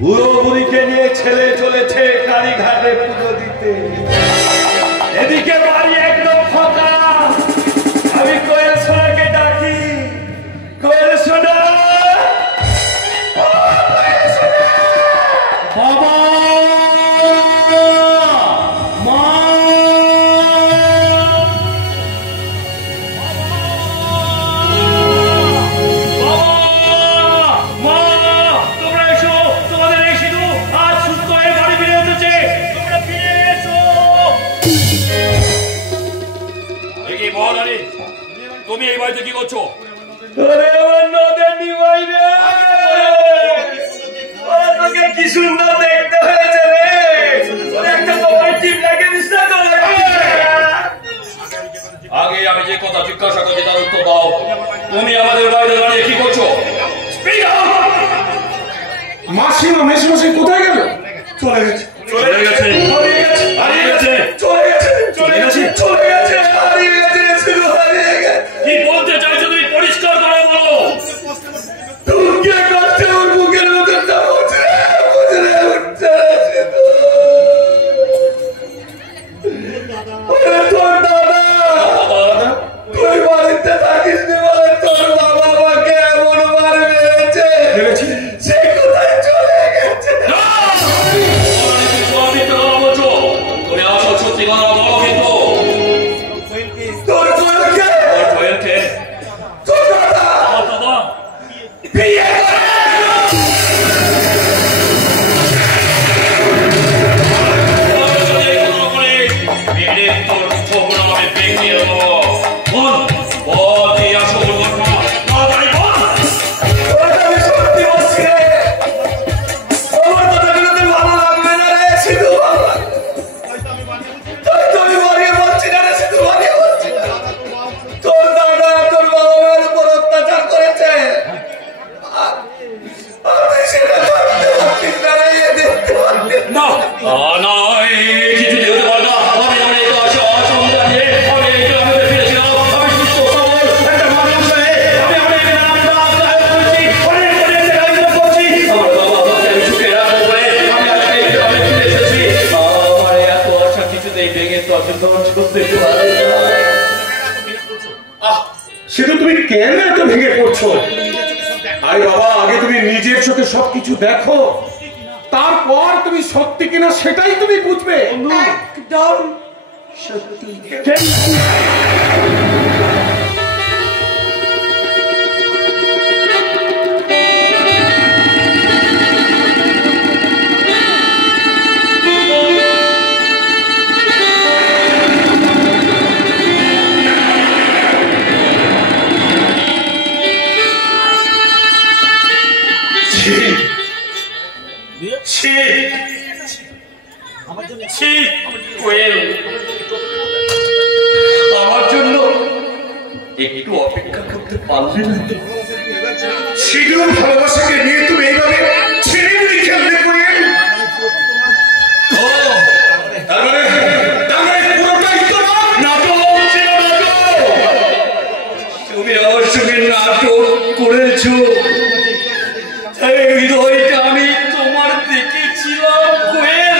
বুড়ো বুড়িকে নিয়ে ছেলে চলেছে কালীঘাটে পুজো দিতে। এদিকে বাড়ি একদম ফাঁকা। আমি কোয়েল সোনাকে ডাকি, কোয়েল সোনা, বাবা, মা, তুমি এই বাড়িতে কি করছো? কি সুন্দর দেখতে হয়েছে রে। আগে আমি যে কথা জিজ্ঞাসা করছি তার উত্তর দাও। তুমি আমাদের বাড়িতে দাঁড়িয়ে কি করছো? মাসিমা মেশিমশাই কোথায় গেল? চলে গেছে, চলে গেছে, হারিয়ে গেছে, চলে গেছে, চলে গেছে, চলে গেছে, হারিয়ে গেছে, শুধু হারিয়ে গেছে। কি বলতে চাইছো তুমি পরিষ্কার করে বলো। তুমি করতে ওর বুকের মধ্যে উঠছে উঠছে তোর দাদা, তুই বাড়িতে থাকিস নি বলে তোর বাবা আমাকে এমন মার মেরেছে, সে কোথায় চলে গেছে? তুমি আসো সত্যি কথা বলো কিন্তু। তোর কোয়েলকে, তোর দাদা, আমার দাদা বিয়ে করে সেটা তুমি কেন এত ভেঙে পড়ছো? আরে বাবা, আগে তুমি নিজের চোখে সবকিছু দেখো, তারপর তুমি সত্যি কিনা সেটাই তুমি বুঝবে। একদম সত্যি। আমার জন্য একটু অপেক্ষা করতে পারলে না? শিডিউল ভালোবাসাকে নিয়ে তুমি এইভাবে ছেড়ে খেলতে কোয়েল? তুমি আমার সঙ্গে নাটক করেছো। এই হৃদয়টা আমি তোমার দেখেছিলাম কোয়েল,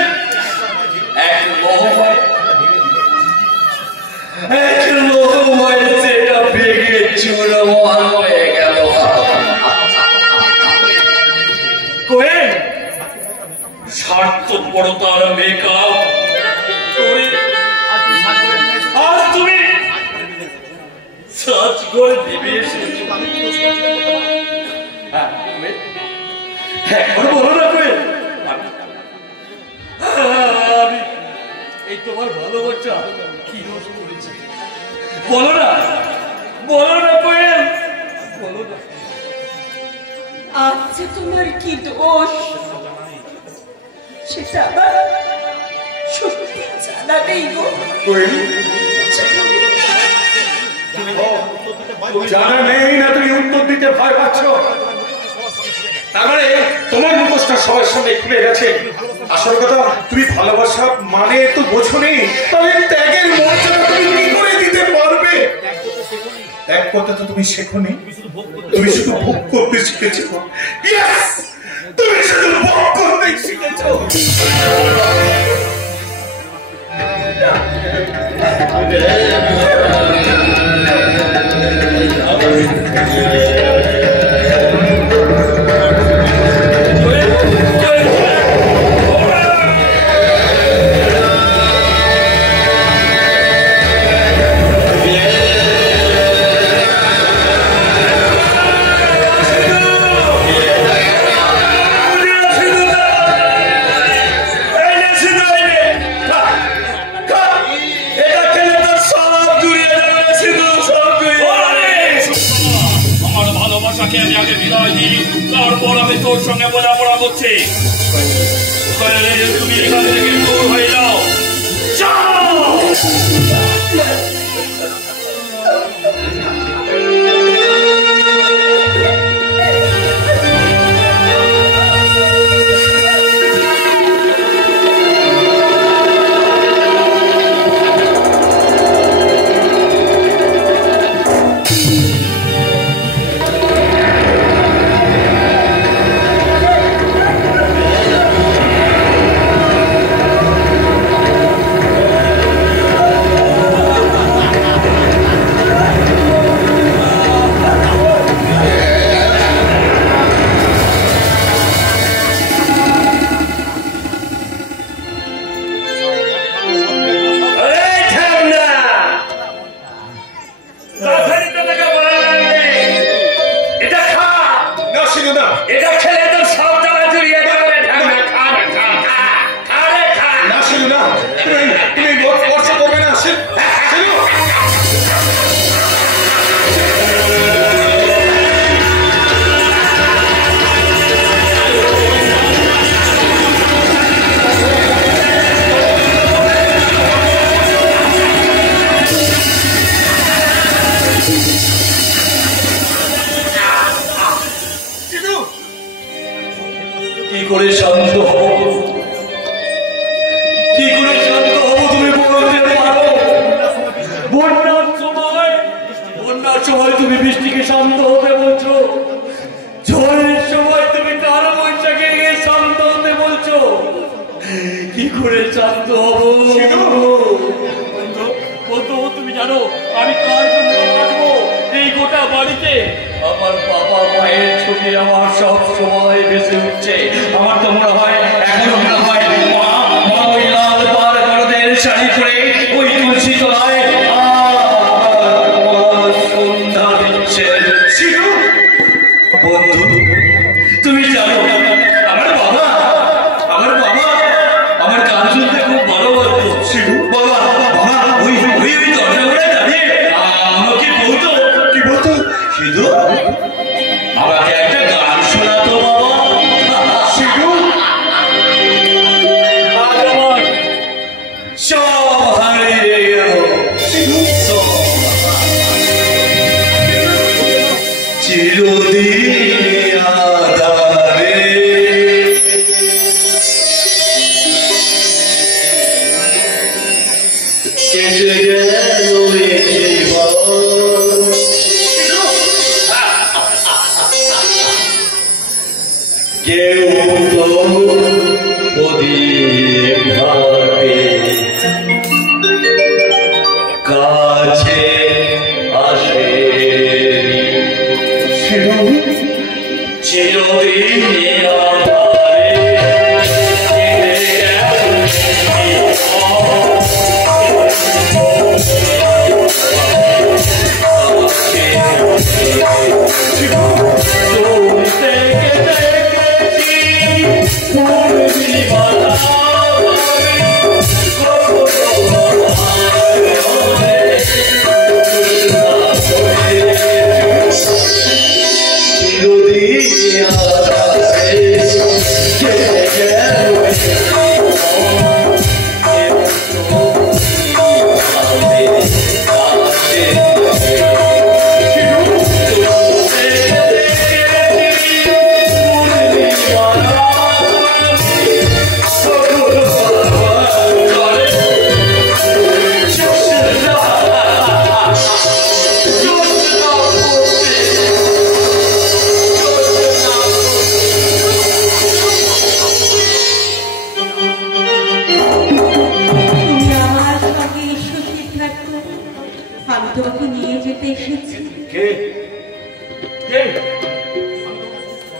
এক লোহময় সেটা ভেঙে চূড়াময় হয়ে গেল। কোয়েল, স্বার্থপরতার মেকআপ আজ তুমি সাজ করে দেবে এসেছো। একবার বলো না কোয়েল, আমি এই তোমার ভালোবাসা কি দোষ করেছি? বলো না, বলো না কোয়েল, বলো না। আচ্ছা, তোমার কি দোষ সেটা আবার সত্যি জানা নেই গো। কোয়েল, জানা নেই না তুমি উত্তর দিতে ভয় পাচ্ছ? তার মানে তোমার মুখোশটা সবার সামনে খুলে গেছে। আসল কথা, তুমি ভালোবাসা মানে তো বোঝো নেই, তবে ত্যাগের মর্যাদা তুমি কি করে দিতে পারবে? ত্যাগ করতে তো তুমি শেখোনি, তুমি শুধু ভোগ করতে শিখেছো। তুমি শুধু ভোগ করতেই শিখেছ। তারপর আমি তোর সঙ্গে বোঝাপড়া করছি। তুমি এখান থেকে দূর হয়ে যাও। কি করে শান্ত হব? কি করে শান্ত হব তুমি বলতে পারো? বন্যার সময় তুমি বৃষ্টিকে শান্ত হতে বলছো, ঝড়ের সময় তুমি কালো বৈশাখে গিয়ে শান্ত হতে বলছো। কি করে শান্ত হব? তুমি জানো আমি কার জন্য কাটবো এই গোটা বাড়িতে? আমার বাবা মায়ের ছবি আমার সব সময় বেঁচে উঠছে। আমার তো মনে হয় এখনো মনে হয় মা ওই লাল পার গরদের শাড়ি পরে ওই তুলসী তলায় সন্ধ্যা দিচ্ছে। বন্ধু তুমি জানো আমার বাবা আমার গান শুনতে খুব ভালো বলতো। বাবা ওই দরজা করে দাঁড়িয়ে আমাকে বলতো। কি বলতো? সিধু আমাকে একটা গান শোনাতো বাবা। সিধু আজ আমার সব হারিয়ে গেল। সিধু চিরদিন আধারে কেটে গেল কেউ তো প্রদীপ ভাবে কাছে আসে চিরদিন আধারে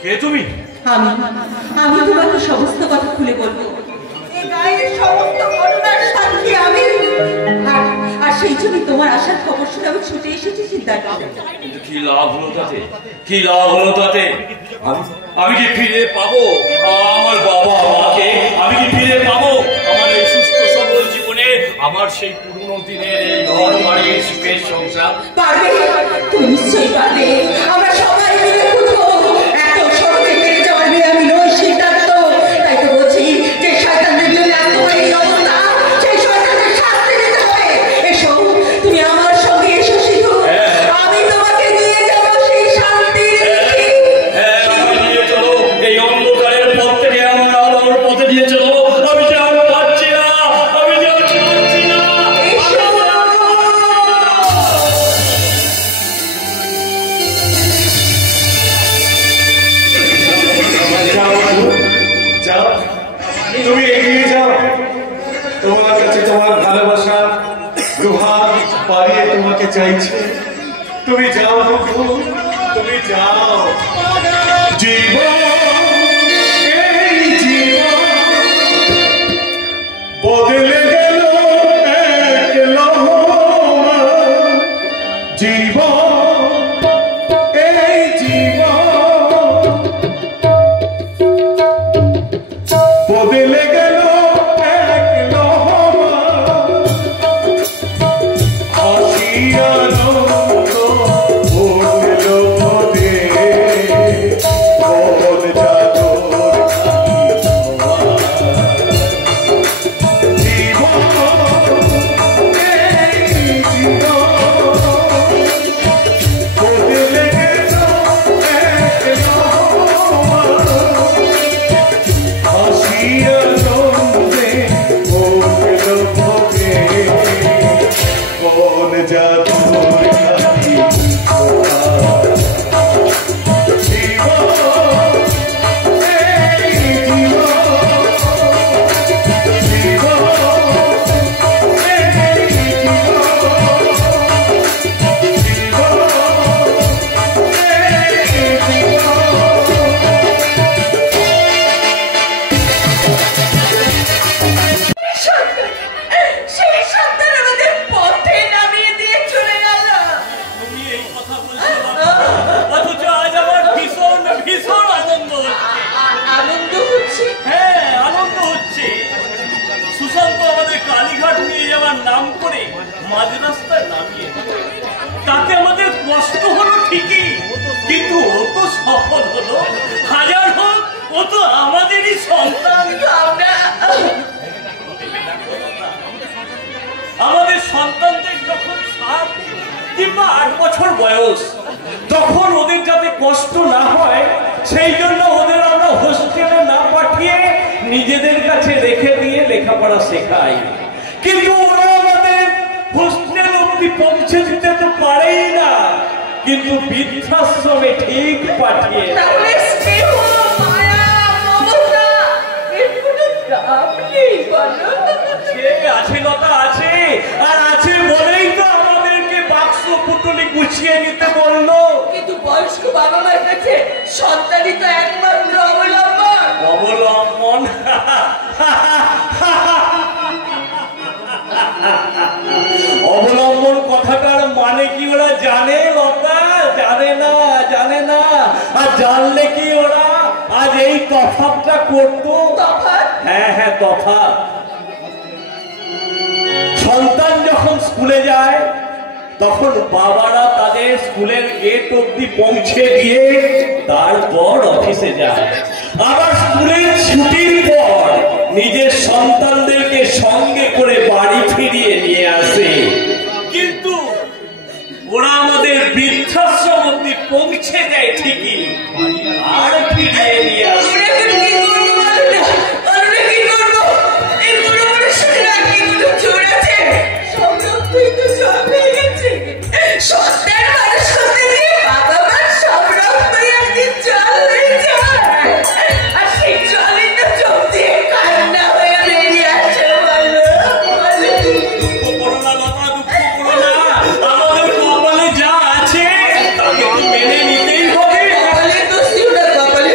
কে তুমি? আমি আমি তোমাকে সমস্ত কথা খুলে বলবো। এই গায়ের সমস্ত ঘটনার সাক্ষী আমি। আর সেই জন্য তোমার আসার খবর শুনে আমি ছুটে এসেছি সিদ্ধার্থ। কিন্তু কি লাভ হলো তাতে? কি লাভ হলো তাতে? আমি কি ফিরে পাবো আমার বাবা মাকে? আমি কি ফিরে পাবো আমার এই সুস্থ সবল জীবনে, আমার সেই পুরনো দিনের এই ঘর বাড়ি সুখের সংসার? পারবে, তুমি নিশ্চয়ই পারবে। আমরা সবাই মিলে খুঁজবো। এত সত্যি পেয়ে যাওয়ার মেয়ে আমি নই সিদ্ধার্থ। তাই তো বলছি যে শয়তানদের জন্য এত এই অবস্থা, সেই শয়তানদের শাস্তি দিতে হবে। এসো, তুমি আমার সঙ্গে এসো সিধু। আমি তোমাকে নিয়ে যাবো সেই শান্তির। হ্যাঁ, আমাকে নিয়ে চলো এই অন্ধকারের পথ থেকে আমার আলোর পথে নিয়ে চলো। আমি যাও পাচ্ছি না, আমি যাও পাচ্ছি না। যাও, তুমি এগিয়ে যাও। তোমার কাছে তোমার ভালোবাসা দুহাত পাড়িয়ে তোমাকে চাইছে। তুমি যাও বন্ধু, তুমি যাও। জীবন, এই জীবন বদলে গেল এক লহমা। জীবন, এই জীবন বদলে গেল এক লহমা। হাসি আনন্দ উঠল পদে, কোন জাদুর জীবন, এই জীবন বদলে গেল এক লহমা। হাসিয়া নন্দে উঠল পদে, কোন জাদুর খালি জীবন, এই জীবন, জীবন, এই সেই সন্তান আমাদের পথে নামিয়ে দিয়ে চলে গেল। তুমি এই কথা বলছো বাবা, অথচ আজ আমার ভীষণ ভীষণ আনন্দ হচ্ছে। আনন্দ হচ্ছে? হ্যাঁ, আনন্দ হচ্ছে। সুশান্ত আমাদের কালীঘাট নিয়ে যাওয়ার নাম করে মাঝ রাস্তায় নামিয়ে দিল। তাতে আমাদের কষ্ট হলো ঠিকই, কিন্তু ও তো সফল হলো। হাজার হোক, ও তো আমাদেরই সন্তান। আমাদের সন্তানদের যখন 7 কিংবা 8 বছর বয়স, তখন ওদের যাতে কষ্ট না হয় সেই জন্য ওদের আমরা হোস্টেলে না পাঠিয়ে নিজেদের কাছে রেখে দিয়ে লেখাপড়া শেখাই। কিন্তু ওরা আমাদের হোস্টেল অব্দি পৌঁছে দিতে তো পারেই না, কিন্তু বৃদ্ধাশ্রমে ঠিক পাঠিয়ে। তাহলে স্নেহ, মায়া, মমতা এর কোনো দাম নেই বলো? আছে লতা, আছে। আর আছে বলেই তো আমাদেরকে বাক্স পুটুলি গুছিয়ে নিতে বললো। কিন্তু বয়স্ক বাবা মার কাছে সন্তানই তো একমাত্র অবলম্বন। অবলম্বন? অবলম্বন কথাটার মানে কি ওরা জানে লতা? জানে না, জানে না। আর জানলে কি ওরা আজ এই তফাৎটা করতো? তফাৎ? হ্যাঁ হ্যাঁ, তফাৎ। সন্তান যখন স্কুলে যায় তখন বাবারা তাদের স্কুলের গেট অব্দি পৌঁছে দিয়ে তারপর অফিসে যায়। আবার স্কুলের ছুটির পর নিজের সন্তানদেরকে সঙ্গে করে বাড়ি ফিরিয়ে নিয়ে আসে। কিন্তু ওরা আমাদের বৃদ্ধাশ্রম অব্দি পৌঁছে দেয় ঠিকই, আর ফিরিয়ে নিয়ে আসে। কপালে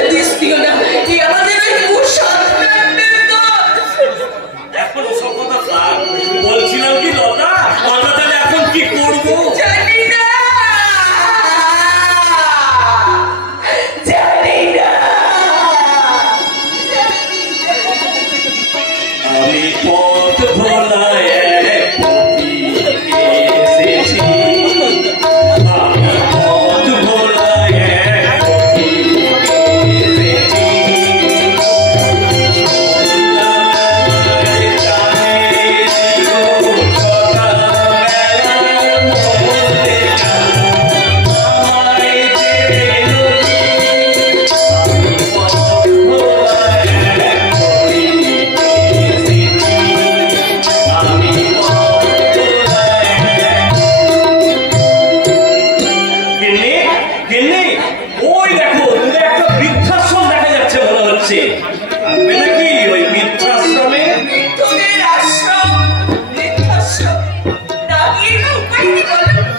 হচ্ছে, থাকবে নাকি ওই বৃদ্ধাশ্রমে? মিথুনের আশ্রম, বৃদ্ধাশ্রম, দাঁড়িয়ে না উপায় নেই,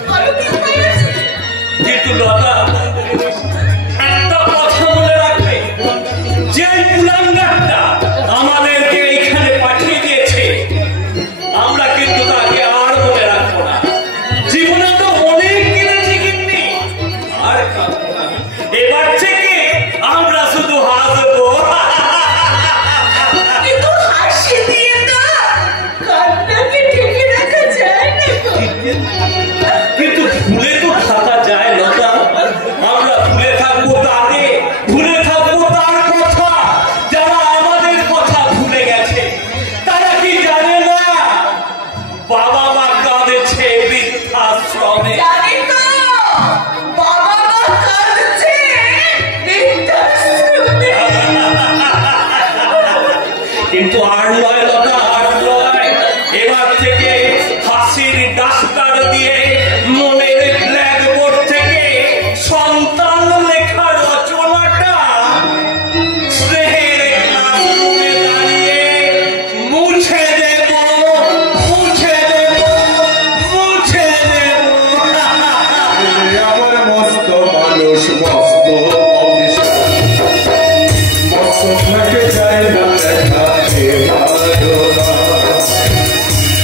বলো কি উপায় আছে? কিন্তু লতা, একটা কথা মনে রাখবে, যে কুলাঙ্গারটা আমাদেরকে এইখানে পাঠিয়ে দিয়েছে, আমরা কিন্তু তাকে আর মনে রাখবো না। জীবনে তো অনেক কিনেছি কিননি, আর কাঁদবো না। এবার থেকে আমরা শুধু হাসবো। কিন্তু হাসি দিয়ে তো কান্নাকে ঢেকে রাখা যায় না গো। কিন্তু ভুলে তো থাকা যায় লতা। আমরা ভুলে থাকবো তাকে, ভুলে থাকবো তার কথা। যারা আমাদের কথা ভুলে গেছে তারা কি জানে না বাবা মা কাঁদেছে বৃদ্ধাশ্রমে? জানি তো, বাবা মা কাঁদছে বৃদ্ধাশ্রমে। কিন্তু আর নয় লতা, আর নয়। এবার থেকে হাসির ডাস্টার দিয়ে মনের ব্ল্যাকবোর্ড থেকে সন্তান লেখা রচনাটা স্নেহের ক্লাসরুমে দাঁড়িয়ে মুছে দেব, মুছে দেব, মুছে দেব। আমার মস্ত মানুষ, মস্ত অফিসার, মস্ত থাকে যায় না দেখা ভালো না।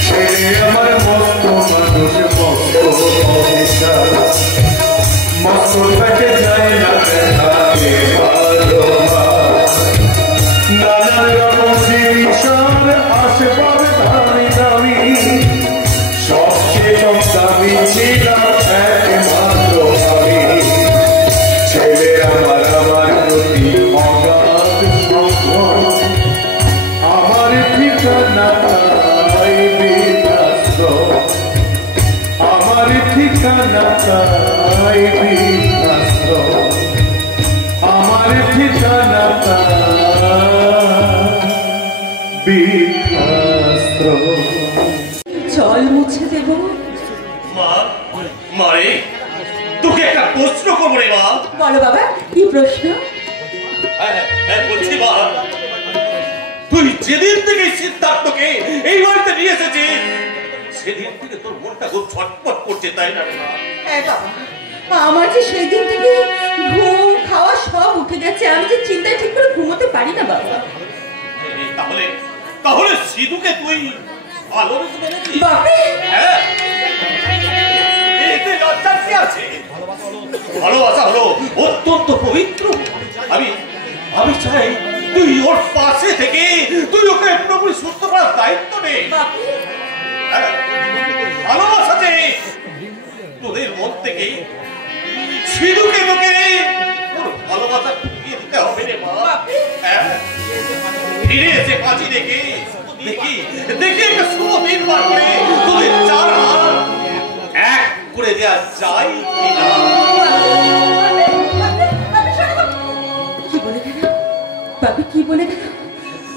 ছেলে আমার মস্ত মানুষ, মস্ত অফিসার, মস্ত থাকে যায় না দেখা ভালো না। নানান রকম জিনিসের আশেপাশ দামি দামি, সবচেয়ে কম দামি ছিলাম একমাত্র আমি। ছেলে আমার প্রতি অগাধ সম্মান, আমার ঠিকানা তাই বৃদ্ধাশ্রম, আমার ঠিকানা তাই বৃদ্ধাশ্রম, আমার ঠিকানা তাই বৃদ্ধাশ্রম। জল মুছে দেব। মা, মারে, তোকে একটা প্রশ্ন করবো রে মা। বলো বাবা, কি প্রশ্ন? হ্যাঁ, বলছি মা, তুই যেদিন থেকে সিদ্ধার্থকে এই বাড়িতে নিয়ে এসেছিস সেদিন থেকে তোর মনটা খুব ছটপট করছে, তাই না রে মা? হ্যাঁ বাবা, আমার যে সেই দিন থেকে ঘুম খাওয়া সব উঠে গেছে, আমি যে চিন্তায় ঠিক করে ঘুমোতে পারি না বাবা। তাহলে তাহলে সিধুকে তুই ভালোবেসে ফেলেছিস? বাপরে, হ্যাঁ, এতে লজ্জার কি আছে? ভালোবাসা হলো অত্যন্ত পবিত্র। আমি চাই তুই ওর পাশে থেকে তুই ওকে পুরোপুরি সুস্থ করার দায়িত্ব নে। বাপরে, হ্যাঁ, ভালোবাসা যে তোদের মন থেকে সিধুকে তোকে ওর ভালোবাসা ঢুকিয়ে দিতে হবে রে মা। হ্যাঁ, ফিরে এসে কাজী দেখি একটা শুভ দিন বার করে তোদের চার হাত এক করে দেওয়া যায় কিনা? কি বলে গেল বাপি, কি বলে গেল?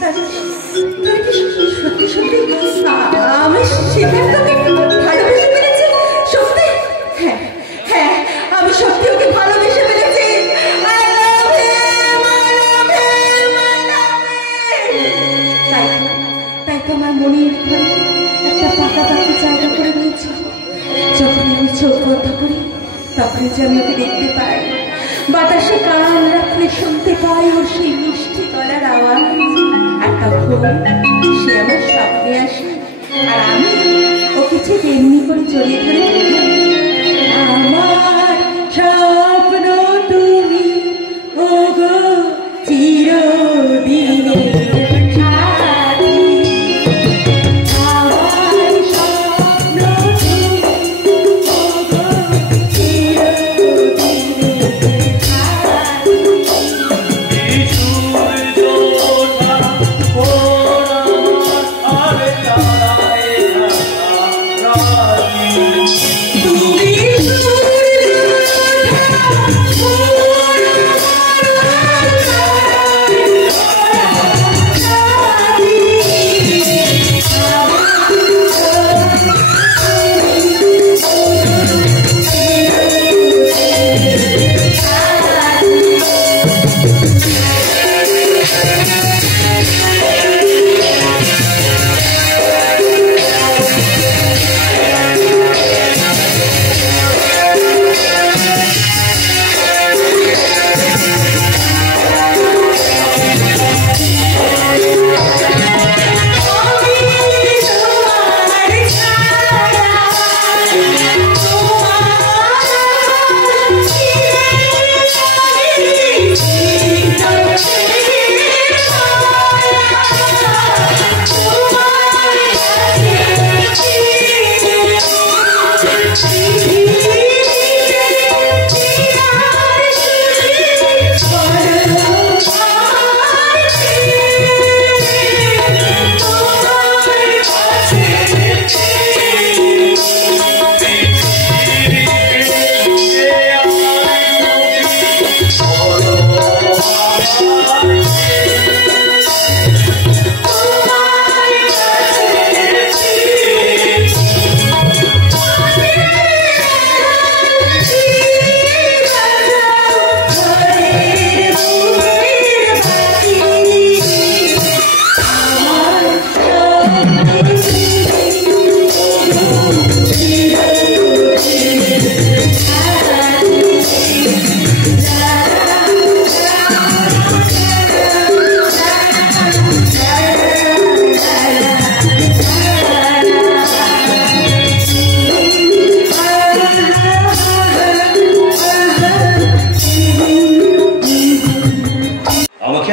তাহলে কি সত্যি সত্যি আমি সিদ্ধার্থকে ভালোবেসে ফেলেছি? সত্যি? হ্যাঁ হ্যাঁ, আমি সত্যি ওকে ভালোবেসে ফেলেছি। I love him, I love him, I love him। তাই তো আমার মনের ঘরে একটা পাকা পাকা জায়গা করে নিয়েছি। যখন আমি চোখ বন্ধ করি তখন যে আমি ওকে দেখতে পাই, বাতাসে কান রাখলে শুনতে পাই ওর সেই মিষ্টি গলার আওয়াজ। আর তখন সে আমার স্বপ্নে আসে, আর আমি ওকে ঠিক এমনি করে জড়িয়ে ধরে বলি, আমার স্বপ্ন তুমি ওগো চিরদিনের সাথী, আমার স্বপ্ন তুমি ওগো চিরদিনের সাথী। আর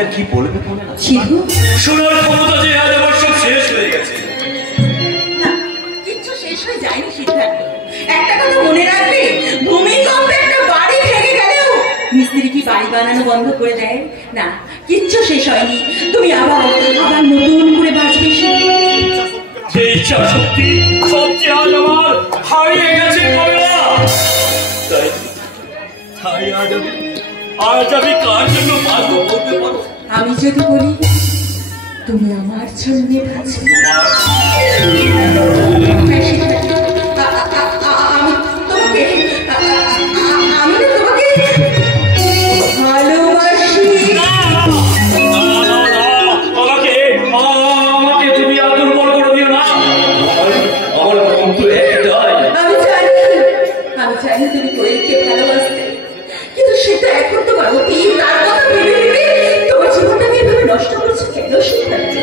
আর কি বলবে বলে না সিধু, শোনার ক্ষমতা যে আজ আমার সব শেষ হয়ে গেছে। না, কিচ্ছু শেষ হয়ে যায়নি সিদ্ধার্থ। একটা কথা মনে রাখবে, ভূমিকম্পে একটা বাড়ি ভেঙে গেলেও মিস্ত্রি কি বাড়ি বানানো বন্ধ করে দেয়? না, কিচ্ছু শেষ হয়নি। তুমি আবার নতুন করে বাঁচবে। যে ইচ্ছা শক্তি সবচেয়ে আজ আমার হারিয়ে গেছে কমলা। তাই আজ আমি কার জন্য বাঁচবো বলতে পারো? আমি যদি বলি তুমি আমার জন্য বাঁচবে, আমি তোমাকে ভালোবাসি। আমাকে তুমি আর দুর্বল করে দিও না। আমার মন তো একটাই। আমি জানি তুমি কোয়েলকে ভালোবাসতে, কিন্তু সেটা এখন তোমার অতি। তার কথা ভেবে ভেবে তোমার জীবনটাকে এভাবে নষ্ট করছো কেন সিদ্ধার্থ?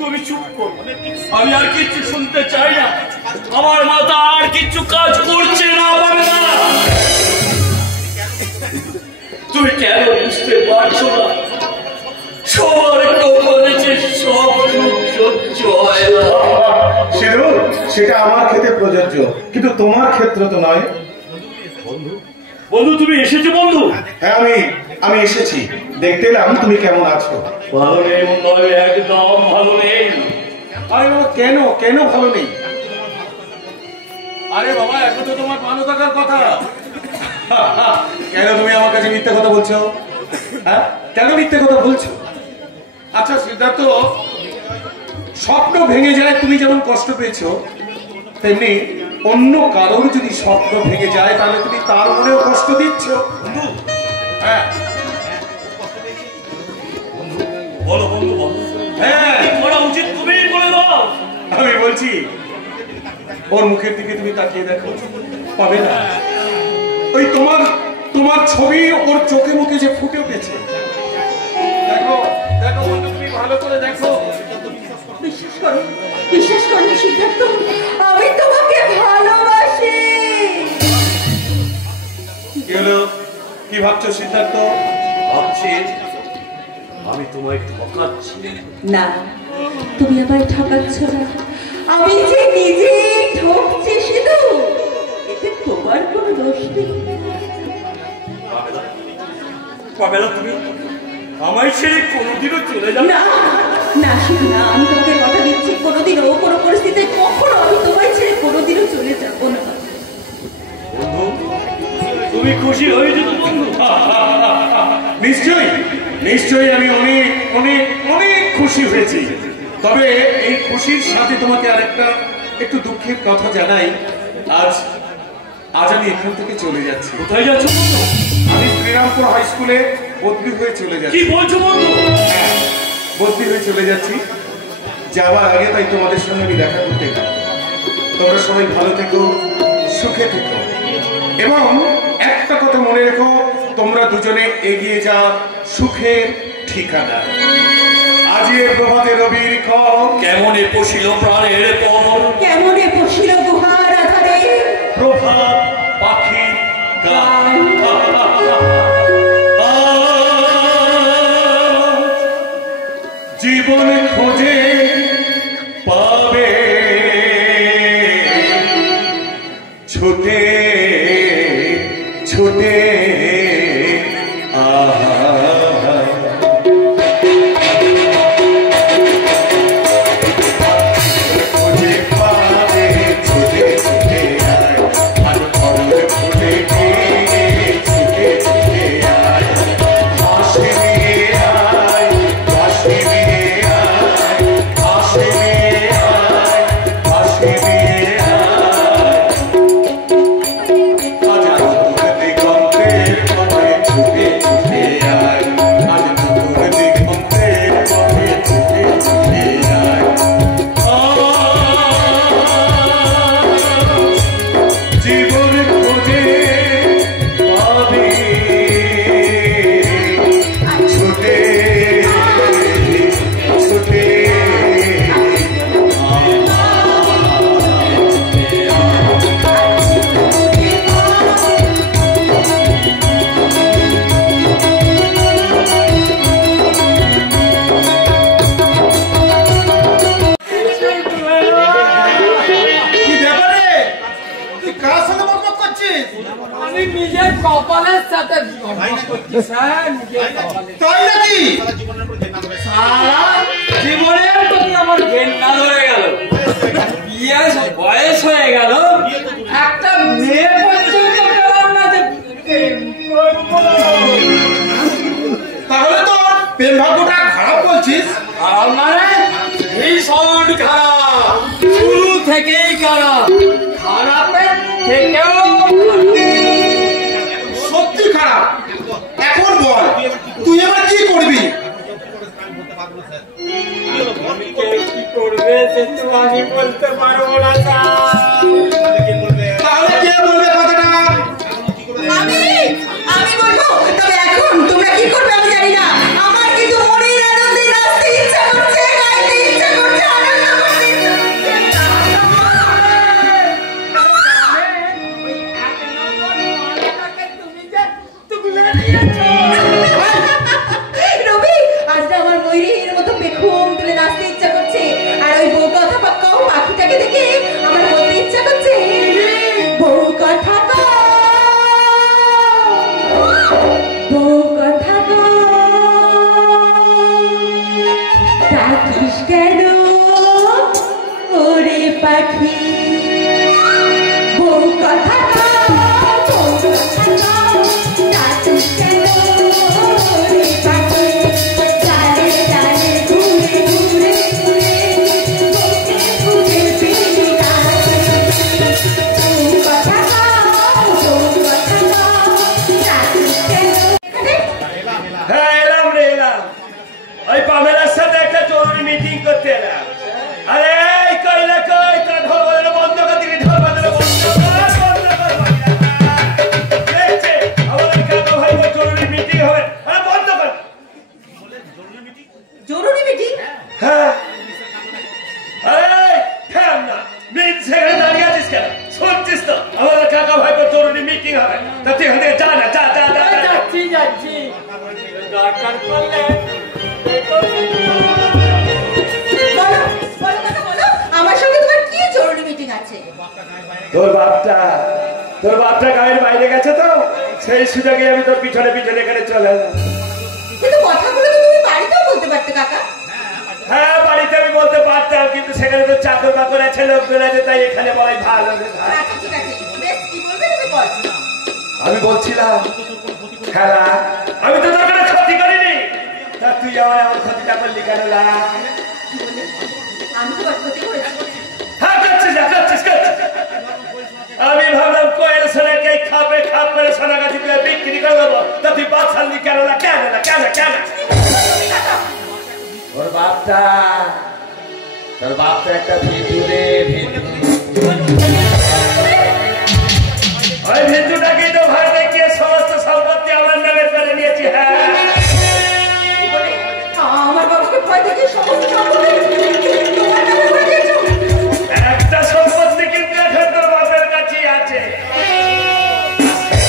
তুমি চুপ করো, আমি আর কিছু শুনতে চাই না। আমার মাথা আর কিছু কাজ করছে না। তুমি কেন বুঝতে পারছো না? সবার কপালে যে সব সহ্য হয় না। সিধু, সেটা আমার ক্ষেত্রে প্রযোজ্য, কিন্তু তোমার ক্ষেত্রে তো নয়। বন্ধু তুমি এসেছো বন্ধু? হ্যাঁ, আমি এসেছি। দেখতে এলাম তুমি কেমন আছো। ভালো নেই বন্ধু, একদম ভালো নেই। আরে বাবা, কেন ভালো নেই? আরে বাবা, এখন তো তোমার ভালো থাকার কথা। কেন তুমি আমার কাছে মিথ্যে কথা বলছো? হ্যাঁ, কেন মিথ্যে কথা বলছো? আচ্ছা সিদ্ধার্থ, স্বপ্ন ভেঙে যায়, তুমি যেমন কষ্ট পেয়েছো, তেমনি অন্য কারোর যদি স্বপ্ন ভেঙে যায় তাহলে তুমি তার মনেও কষ্ট দিচ্ছ। হ্যাঁ বলো বন্ধু, বলো। হ্যাঁ, কি করা উচিত তুমি বলে দাও। আমি বলছি, ওর মুখের দিকে তুমি তাকিয়ে দেখো, পাবে না? ওই তোমার ছবি ওর চোখে মুখে যে ফুটে উঠেছে, দেখো দেখো বন্ধু, তুমি ভালো করে দেখো। বিশ্বাস করো সিদ্ধার্থ, আমি তোমাকে ভালোবাসি। কি হলো? কি ভাবছো সিদ্ধার্থ? ভাবছি আমি তোমায় ঠকাচ্ছি। না, তুমি আমায় ঠকাচ্ছ না, আমি যে নিজে ঠকছি। শুধু এতে তোমার কোনো দোষ নেই। কবেলা তুমি আমায় ছেড়ে কোনোদিনও চলে যাবে না না, শুধু না, আমি তোমাকে কথা দিচ্ছি, কোনোদিনও কোনো পরিস্থিতিতে কখনো আমি তোমায় ছেড়ে কোনোদিনও চলে যাবো না। বন্ধু, তুমি খুশি হয়েছো তো বন্ধু? নিশ্চয়ই আমি অনেক অনেক অনেক খুশি হয়েছি। তবে এই খুশির সাথে তোমাকে আরেকটা একটু দুঃখের কথা জানাই। আজ আমি এখান থেকে চলে যাচ্ছি। কোথায় যাচ্ছ বন্ধু? আমি শ্রীরামপুর হাই স্কুলে বদলি হয়ে চলে যাচ্ছি। কি বলছো বন্ধু? হ্যাঁ, বদলি হয়ে চলে যাচ্ছি। যাওয়ার আগে তাই তোমাদের সঙ্গে আমি দেখা করতে গেলাম। তোমরা সবাই ভালো থেকো, সুখে থেকো, এবং একটা কথা মনে রেখো, তোমরা দুজনে এগিয়ে যা সুখের ঠিকানা। আজি প্রভাতে রবির খর, কেমনে পশিল প্রাণের পর, কেমনে বসিল গুহার আধারে প্রভাত পাখি গান। জীবন খোঁজে পাবে ছোটে ছোটে তাই নাকি? সারা জীবনের প্রতি আমার ঘেন্না ধরে গেল। বয়স হয়ে গেল, একটা মেয়ে পর্যন্ত পেলাম না যে প্রেম করবো। তাহলে তো প্রেম ভাগ্যটা খারাপ বলছিস। খারাপ মানে ভীষণ খারাপ, শুরু থেকেই খারাপ, খারাপের থেকেও সত্যি খারাপ। এখন বল তুই এবার কি করবি? কি করবে সে তো আমি বলতে পারবো না। তাহলে কে বলবে কথাটা? আমি বলবো। তবে এখন তোমরা কি করবে আমি জানি না। আমার কিন্তু মনের আনন্দে নাচতে ইচ্ছা করছে, গাইতে ইচ্ছা করছে, আনন্দ করতে ইচ্ছা করছে। রবি, আজ আমার ময়ূরীর মতো পেখম তুলে নাচতে ইচ্ছা করছে। আর ওই বউ কথা পাক্কাও পাখিটাকে দেখে আমার বলতে ইচ্ছা করছে, বউ কথা বউ কথা ডাকিস কেন ওরে পাখি, বউ কথা ডাকিস কেন ওরে পাখি, ডালে ডালে ঘুরে ঘুরে ঘুরে ঘুরে ফিরে ডাকে, বউ কথা ডাকিস কেন। হ্যাঁ এলাম রে এলাম। ওই পামেলার সাথে একটা জরুরি মিটিং করতে এলাম। আরে এই কইলা কই তোরা ঢোল বাজানো বন্ধ কর দিবি, ঢোল বাজানো বন্ধ কর দেখছে আমাদের কাকা ভাই জরুরি মিটিং হবে। আরে বন্ধ কর। জরুরি মিটিং? হ্যাঁ এই থাম না, মিট সেখানে দাঁড়িয়ে আছিস কেন? শুনছিস তো আমাদের কাকা ভাই জরুরি মিটিং হবে। তা তুই এখান থেকে যা না, যা যা যা যা। যাচ্ছি দরকার পড়লে বলো বলো কথা বলো, আমার সঙ্গে তোমার কি জরুরি মিটিং আছে? তোর বাপটা গায়ের বাইরে গেছে তো, সেই সুযোগে আমি তোর পিছনে পিছনে এখানে চলে এলাম। কিন্তু কথাগুলো তো তুমি বাড়িতেও বলতে পারতে কাকা। হ্যাঁ বাড়িতে আমি বলতে পারতাম, কিন্তু সেখানে তো চাকর বাকর আছে, লোকজন আছে, তাই এখানে বলাই ভালো। আচ্ছা ঠিক আছে, বেশ কি বলবে তুমি বল। আমি বলছিলাম খেলা, আমি তো তোর কোনো ক্ষতি করিনি, তা তুই আমার এমন ক্ষতিটা করলি কেন? আমি তোমার ক্ষতি করেছি? হ্যাঁ করছিস না, করছিস। আমি ভাবলাম কোয়েল সোনাকে খাপে খাপ করে সোনাগাছি দিয়ে বিক্রি করে দেবো, তা তুই বাদ ছাড়লি কেন? কেন তোর বাপটা একটা ভিতুরে ওই ভিতুটাকেই তো ভাই দেখিয়ে সমস্ত সম্পত্তি আমার নামে করে নিয়েছি। হ্যাঁ আমার বাবাকে ভয় দেখিয়ে সমস্ত সম্পত্তি তোমার নামে করে দিয়েছো? একটা সম্পত্তি কিন্তু এখন তোর বাপের কাছেই আছে,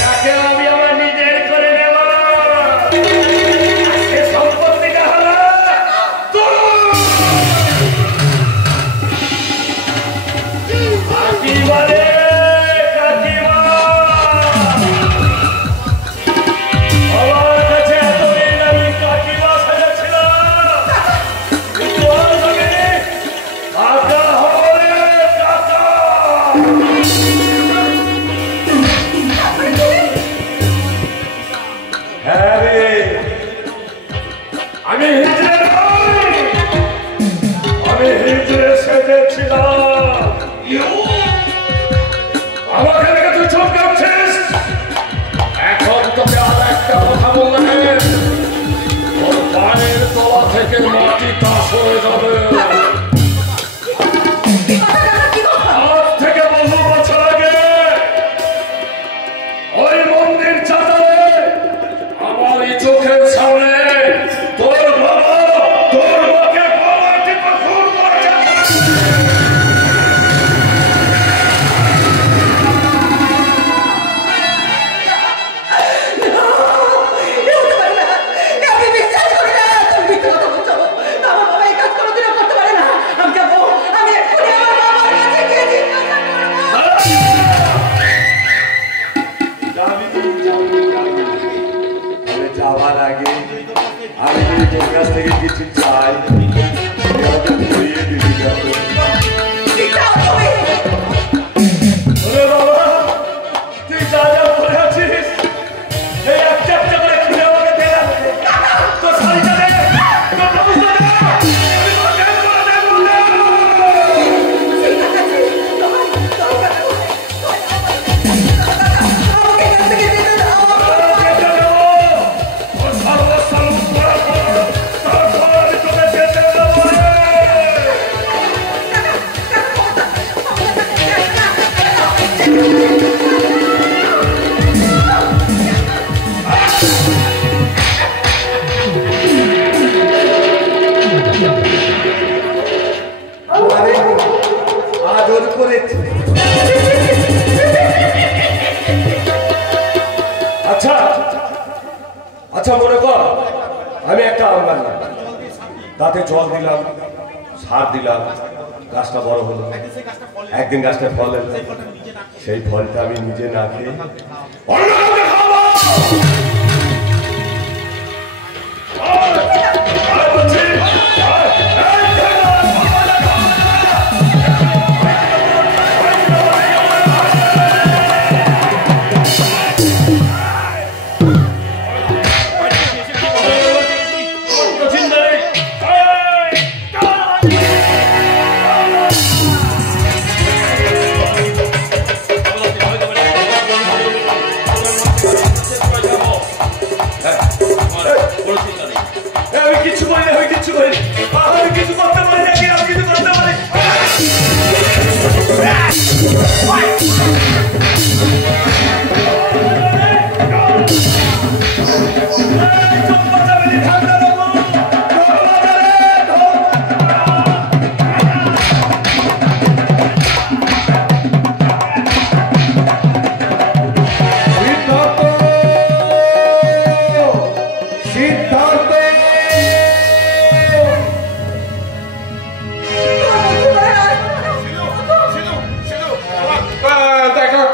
তাকে আমি আমার নিজের করে নেব। এই সম্পত্তিটা হলো তোর। কাকিমা রে কাকিমা, আমার কাছে এতদিন আমি কাকিমা সাজাচ্ছিলাম, কিন্তু আজ আমি কাকা হব রে কাকা। হ্যাঁ রে, আমি হিজড়ে নই, আমি হিজড়ে সেজেছিলাম। আমাকে দেখে তুই চমকাচ্ছিস? এখন তোকে আর একটা কথা বললে তোর পায়ের তলা থেকে মাটি তাস হয়ে যাবে। আজ থেকে বহু বছর আগে ওই মন্দির চাতালে আমার এই চোখের সামনে তোর বাবা তোর মাকে গলা টিপে খুন করেছে। আমি বিশ্বাস করি না তুমি মিথ্যে কথা বলছো। আমার বাবা এই যাওয়ার আগে আমি যদি তোর কাছ থেকে কিছু চাই আমাকে ধরিয়ে দিবি বাবা তুই যা যা বলে আছিস এই একটা একটা করে খুলে আমাকে দে তোর শাড়িটা দে তোর ব্লাউজটা দে আচ্ছা আচ্ছা মনে কর আমি একটা আম বানলাম তাতে জল দিলাম সার দিলাম গাছটা বড় হলো একদিন গাছটা ফল এলো সেই ফলটা আমি নিজে না খেয়ে অন্য কাউকে খাওয়াবো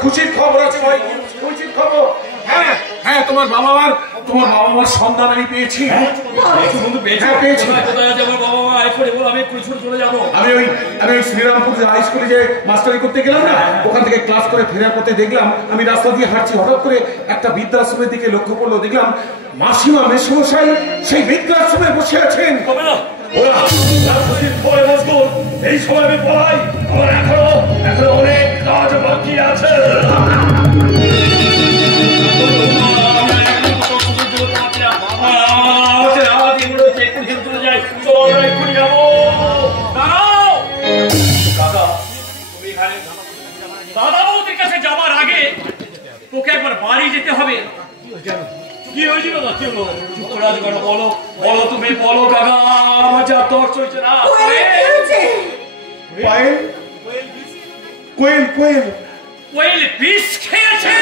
খুশির খবর আছে ভাই, খুশির খবর। হ্যাঁ হ্যাঁ, তোমার বাবা মার সন্ধান আমি পেয়েছি। পেয়েছি। আমি ওই শ্রীরামপুর হাই স্কুলে যে মাস্টারি করতে গেলাম না, ওখান থেকে ক্লাস করে ফেরার পথে দেখলাম, আমি রাস্তা দিয়ে হাঁটছি, হঠাৎ করে একটা বৃদ্ধাশ্রমের দিকে লক্ষ্য করলো, দেখলাম মাসিমা মেসমশাই সেই বৃদ্ধাশ্রমে বসে আছেন। এই সময় আমি পড়াই, আমার এখনো অনেক কাজ বাকি আছে। দাদাবাবুদের কাছে যাওয়ার আগে তোকে একবার বাড়ি যেতে হবে। কি হয়েছিল না? কি হলো? চুপ করে আজ কেন? বলো বলো, তুমি বলো কাকা, আমার যা তোর চলছে না। কোয়েল বিষ খেয়েছে।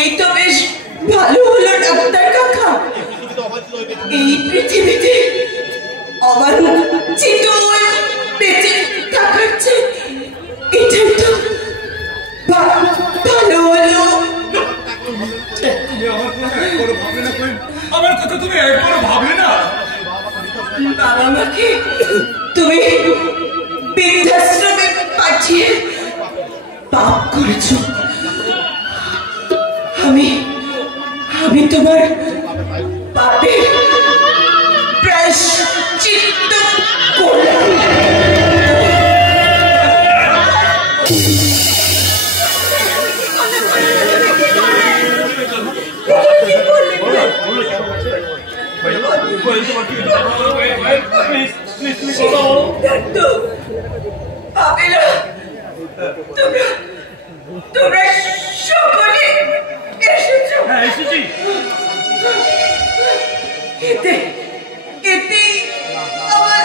এই তো বেশ ভালো হলো ডাক্তার কাকা। এই পৃথিবীতে আমার চিতই বেঁচে থাকার চেয়ে এটাই তো ভালো হলো। আমার কথা তুমি একবারও ভাবলে না? বাবা মাকে তুমি বৃদ্ধাশ্রমে পাঠিয়ে পাপ করেছো। আমি তোমার পাপের প্রায়শ্চিত্ত করলাম। তোমরা সকলে এসেছো। হ্যাঁ এসেছি। এতে আমার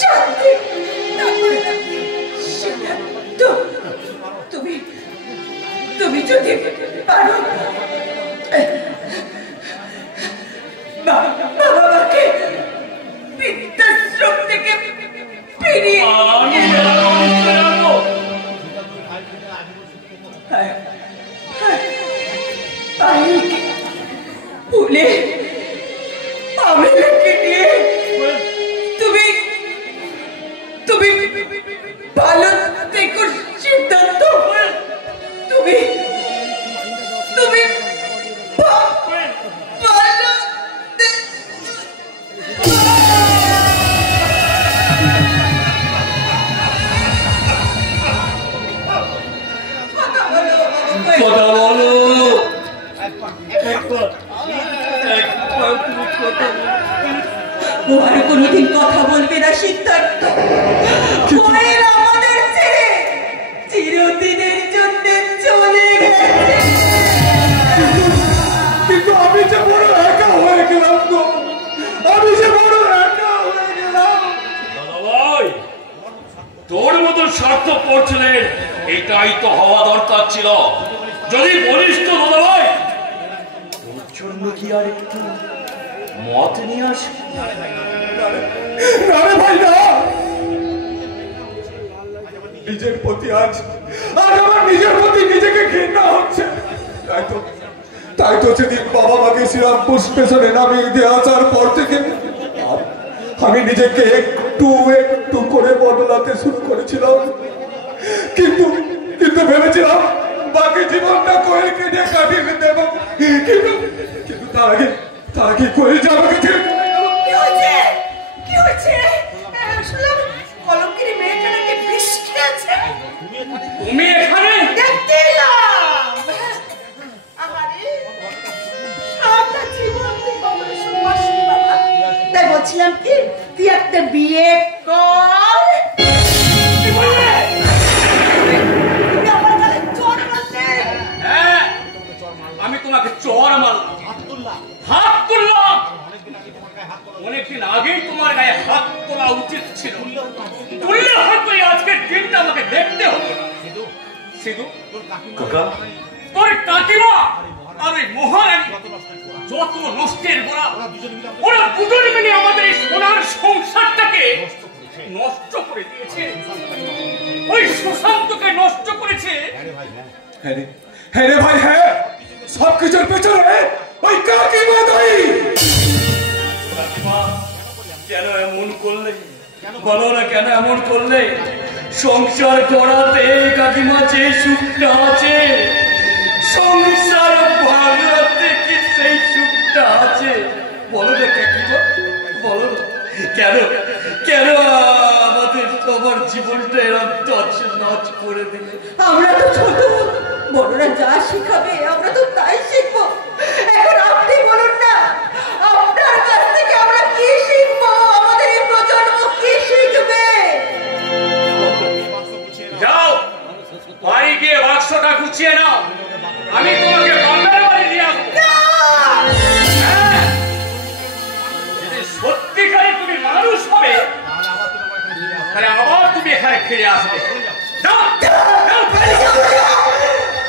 শান্তি। তুমি যদি যদি পারো বাবাকে বৃদ্ধাশ্রম থেকে ফিরিয়ে ভুলে পামেলাকে নিয়ে তুমি তুমি ভালো থেকো সিদ্ধান্ত। তুমি তুমি ভালো কথা বলো। ও আর কোনোদিন কথা বলবে না সিদ্ধার্থ। আমাদের ছেড়ে চিরদিনের জন্য চলে গেছে। কিন্তু আমি যে বড় একা হয়ে গেলাম গো, আমি যে বড় একা হয়ে গেলাম। দাদাভাই, তোর মতো স্বার্থপর ছেলে এটাই তো হওয়া দরকার ছিল। যদি বলিস তো দাদাভাই, তোর জন্য কি আর একটু মত নিয়ে আসি? না রে ভাই না, নিজের প্রতি আজ আমার নিজের প্রতি নিজেকে ঘৃণা হচ্ছে। তাই তো সেদিন বাবা মাকে শ্রীরামপুর স্টেশনে নামিয়ে দিয়ে আসার পর থেকে আমি নিজেকে একটু একটু করে বদলাতে শুরু করেছিলাম। কিন্তু কিন্তু ভেবেছিলাম বাকি জীবনটা করে কেটে কাটিয়ে দেব, কিন্তু কিন্তু তার আগে করে যাবো কিছু। কি হয়েছে? কি হয়েছে? শুনলাম কলঙ্কিনী মেয়েটা নাকি বিষ খেয়েছে। তুমি এখানে দেখতে এলাম। আমারে সারা জীবন তুই বাবার সুবাসী বাবা। তাই বলছিলাম কি তুই একটা বিয়ে কর। তুই বললে তুমি আমার গালে চোর মারলে। হ্যাঁ, আমি তোমাকে চর মারলাম, হাত তুললাম। অনেকদিন আগেই তোমার গায়ে হাত তোলা উচিত ছিল। তুললে হয়তো আজকের দিনটা আমাকে দেখতে হতো। সিধু, তোর কাকিমা আর ওই মহারানী যত নষ্টের গোড়া, ওরা দুজন মিলে আমাদের এই সোনার সংসারটাকে নষ্ট করে দিয়েছে। ওই সুশান্তকে নষ্ট করেছে। হ্যাঁ রে ভাই, হ্যাঁ, সবকিছুর পেছনে ওই কাকিমা দায়ী। কাকিমা, কেন এমন করলে? বলো না, কেন এমন করলে? সংসার করাতে কাকিমা যে সুখটা আছে, সংসার ভাঙাতে কি সেই সুখটা আছে? বলো না কাকিমা, বলো না, কেন কেন আমাদের সবার জীবনটা এরকম তছনছ করে দিলে? আমরা তো ছোট, বড়রা যা শিখাবে আমরা তো তাই শিখবো। এখন আপনি বলুন না, আপনার কাছ থেকে আমরা কি শিখবো? আমাদের এই প্রজন্ম কি শিখবে? যাও, বাড়ি গিয়ে বাক্সটা গুছিয়ে নাও। আমি তোমাকে বাংলার বাড়ি নিয়ে আসবো। যদি সত্যিকারে তুমি মানুষ হবে, তাহলে আবার তুমি এখানে ফিরে আসবে। যাও, যাও, বাড়ি যাও।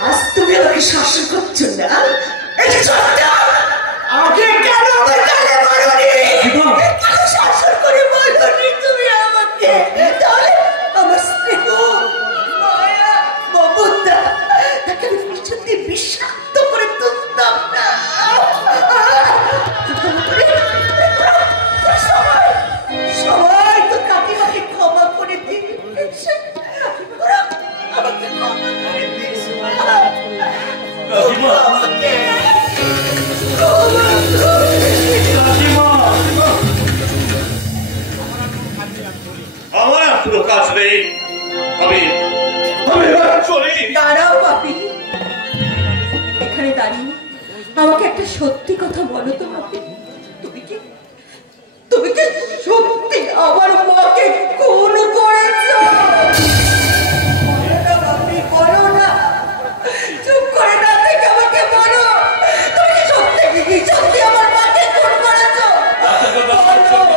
আজ তুমি আমাকে শাসন করছো না? এটা সত্য। আগে কেন আমার গালে মারোনি? কেন শাসন করে বলোনি তুমি আমাকে? তাহলে আমার স্নেহ, মায়া, মমতা তাকে আমি পিছন দিয়ে বিষাক্ত করে তুলতাম না। সবাই তো কাকিমাকে ক্ষমা করে দিয়েছে। আমাকে ক্ষমা করে দিয়েছে। কাকিমা, কাকিমা, আমার আর কোনো কাজ নেই। আমি চলি। দাঁড়াও পাপি, এখানে দাঁড়িয়ে আমাকে একটা সত্যি কথা বলো তো পাপি। তুমি কি সত্যি আমার মাকে খুন করেছো? বলো না, চুপ করে না থেকে আমাকে বলো। তুমি কি সত্যি আমার মাকে খুন করেছো?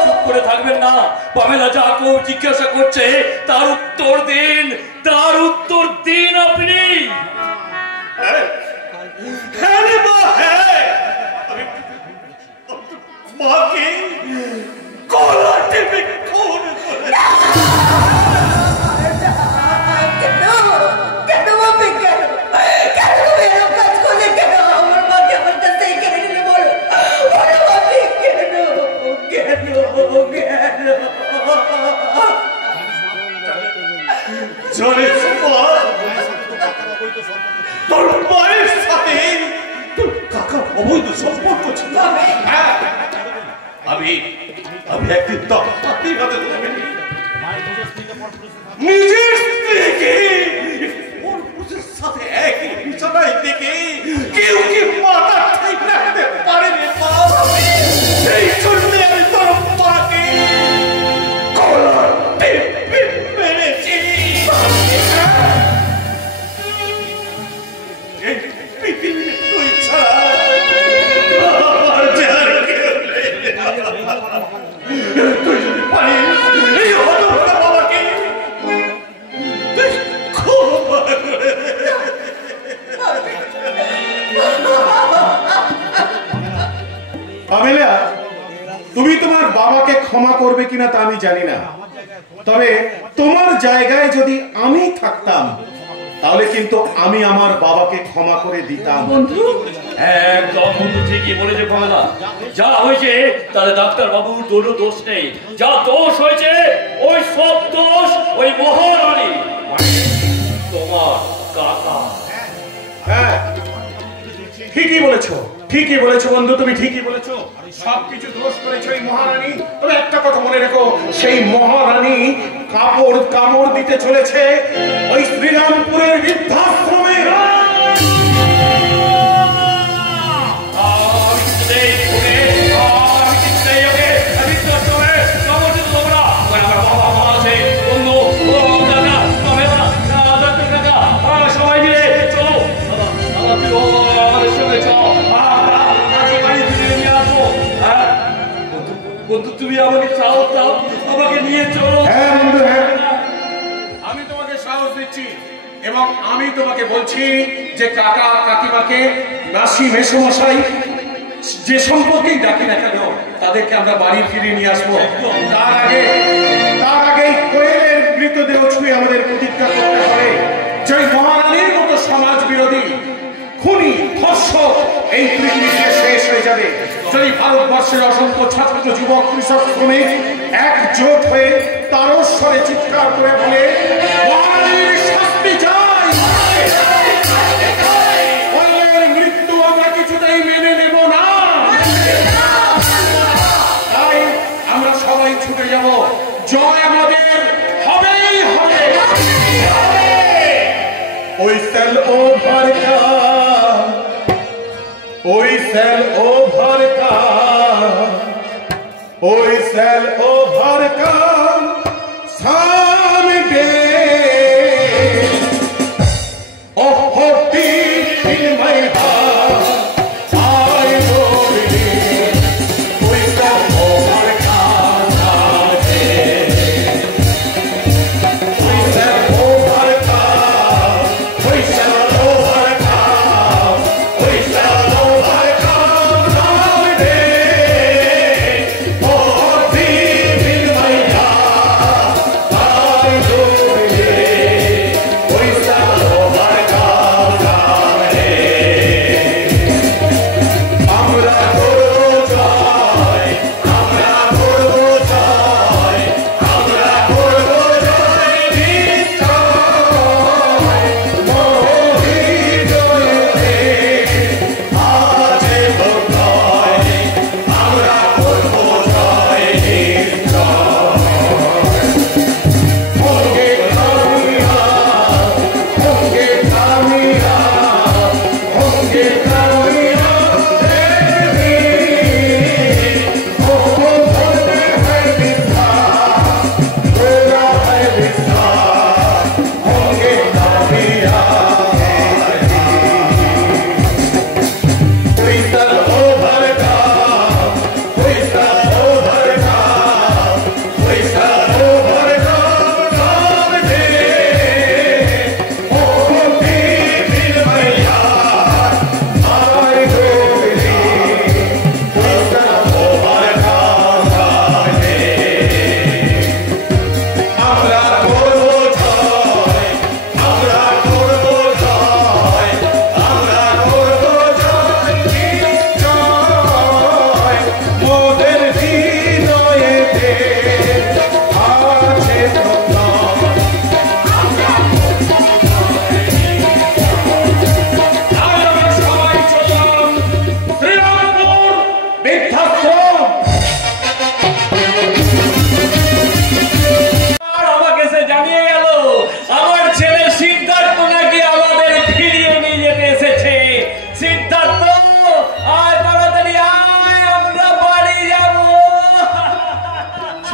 চুপ করে থাকবেন না। পামেলা যা কেউ জিজ্ঞাসা করছে তার উত্তর দিন, তার উত্তর দিন আপনি। অবৈধ সম্পর্ক ছিল। হ্যাঁ, আমি একদিন তৎপরই হতে দেবে নিজের স্ত্রীকে পরপুরুষের সাথে একই বিছানায় থেকে কেউ কি মাথা ঠিক রাখতে পারেনি মা। সেই জন্য আমি তোর মাকে কলার টিপে মেরেছি। এই পৃথিবীর তুই ছাড়া আমার যার কেউ নেই। তুই যদি পারিস এই হতভাগা বাবাকে তুই ক্ষমা করে দে। পামেলা, তুমি তোমার বাবাকে ক্ষমা করবে কিনা তা আমি জানি না, তবে তোমার জায়গায় যদি আমি থাকতাম তাহলে কিন্তু আমি আমার বাবাকে ক্ষমা করে দিতাম। বন্ধু, একদম বন্ধু ঠিকই বলেছে কমলা। যা হয়েছে তাহলে ডাক্তার বাবুর কোনো দোষ নেই। যা দোষ হয়েছে ওই সব দোষ ওই মহারানী মানে তোমার কাকা। হ্যাঁ, ঠিকই বলেছো, ঠিকই বলেছো বন্ধু, তুমি ঠিকই বলেছো। সবকিছু দোষ করেছো এই মহারানী। তবে একটা কথা মনে রেখো, সেই মহারানী কামড় দিতে চলেছে ওই শ্রীরামপুরের বৃদ্ধাশ্রমে। সবাই মিলে চলো আমাদের সঙ্গে চলো, বন্ধু তুমি আমাকে সাহস দাও, আমাকে নিয়ে চলো। হ্যাঁ বন্ধু, হ্যাঁ, আমি তোমাকে সাহস দিচ্ছি এবং আমি তোমাকে বলছি যে কাকা কাকিমাকে নাসি মেসমশাই যে সম্পর্কেই ডাকি না কেন তাদেরকে আমরা বাড়ি ফিরে নিয়ে আসবো। তার আগে কোয়েলের মৃতদেহ ছুঁয়ে আমাদের প্রতিজ্ঞা করতে হবে যে মহারানীর মতো সমাজ বিরোধী খুনি ধর্ষক এই পৃথিবীতে শেষ হয়ে যাবে যদি ভারতবর্ষের অসংখ্য ছাত্র যুবক কৃষক শ্রমিক একজোট হয়ে তারস্বরে চিৎকার করে বলে মহারানীর শাস্তি চাই, কোয়েলের মৃত্যু আমরা কিছুতেই মেনে নেব না। তাই আমরা সবাই ছুটে যাব, জয় আমাদের হবেই হবে। ওই সেল ওভার কা, ওই সেল ওভার কা, ওই সেল ওভার কা সামনে Oh, deep in my heart, I believe we can overcome it. We can overcome, we shall overcome, we shall overcome it. Oh, deep in my heart, I